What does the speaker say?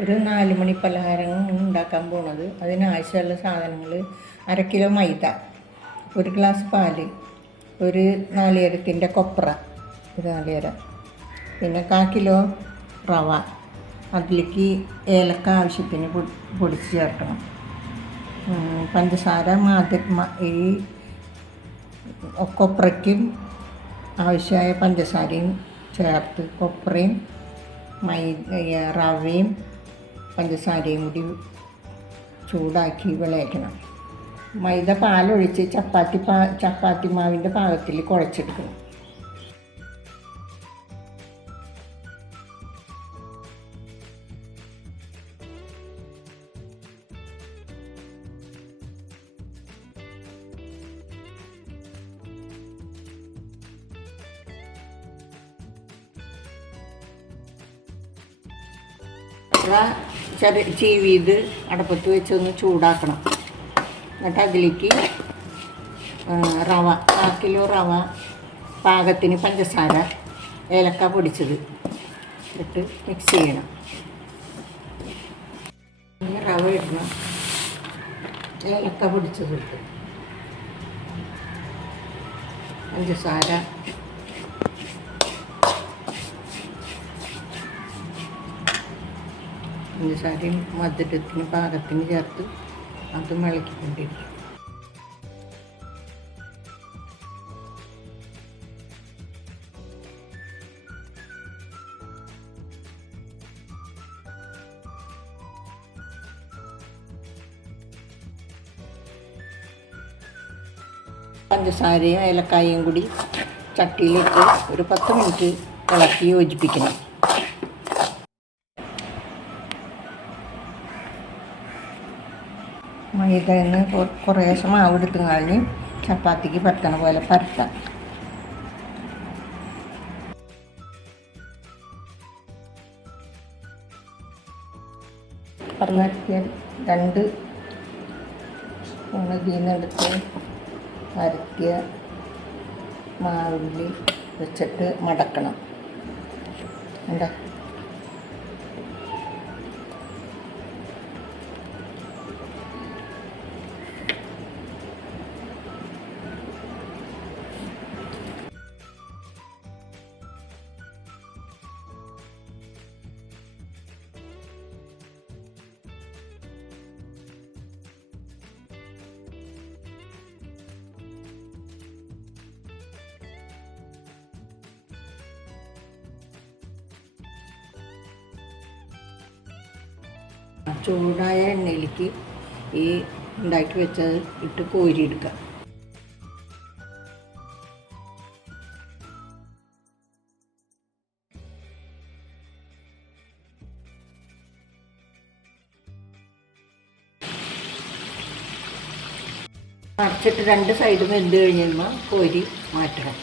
ഒരു 4 മണി പലഹാരം ഉണ്ടാക്കാൻ പോണത്. അതിനാവശ്യമുള്ള സാധനങ്ങൾ: 1/2 കിലോ മൈദ, 1 ഗ്ലാസ് പാല്, ഒരു നാളികേരത്തിൻ്റെ കൊപ്ര, ഒരു നാളികേരം, പിന്നെ 1/4 കിലോ റവ. അതിലേക്ക് ഏലക്ക ആവശ്യത്തിന് പൊടിച്ച് ചേർക്കണം. പഞ്ചസാര ഈ കൊപ്രയ്ക്കും ആവശ്യമായ പഞ്ചസാരയും ചേർത്ത് കൊപ്രയും റവയും പഞ്ചസാരയും കൂടി ചൂടാക്കി വിളയിക്കണം. മൈദ പാലൊഴിച്ച് ചപ്പാത്തി മാവിൻ്റെ പാകത്തിൽ കുഴച്ചെടുക്കണം. ചീവിയത് അടപ്പത്ത് വെച്ചൊന്ന് ചൂടാക്കണം. എന്നിട്ട് അതിലേക്ക് റവ, 1/4 കിലോ റവ, പാകത്തിന് പഞ്ചസാര, ഏലക്ക പൊടിച്ചത് ഇട്ട് മിക്സ് ചെയ്യണം. റവ ഇടണം, ഏലക്ക പൊടിച്ചത് ഇട്ട് പഞ്ചസാര, പഞ്ചസാരയും മധുരത്തിന് പാകത്തിന് ചേർത്ത് അത് ഇളക്കിക്കൊണ്ടിരിക്കും. പഞ്ചസാരയും ഏലക്കായയും കൂടി ചട്ടിയിലിട്ട് ഒരു 10 മിനിറ്റ് ഇളക്കി യോജിപ്പിക്കണം. മൈദയിൽ നിന്ന് കുറേശ്ശെ മാവ് എടുത്തും കഴിഞ്ഞ് ചപ്പാത്തിക്ക് പരത്തണ പോലെ പരത്താം. പരത്തിയ 2 സ്പൂൺ ഇതിൽ നിന്നെടുത്ത് പരത്തിയ മാവിൽ വെച്ചിട്ട് മടക്കണം. എന്താ ചൂടായ എണ്ണയിലേക്ക് ഈ ഉണ്ടാക്കി വെച്ചത് ഇട്ട് കോരിയെടുക്കുക. മറിച്ചിട്ട് 2 സൈഡും വെന്ത് കഴിഞ്ഞ് കോരി മാറ്റണം.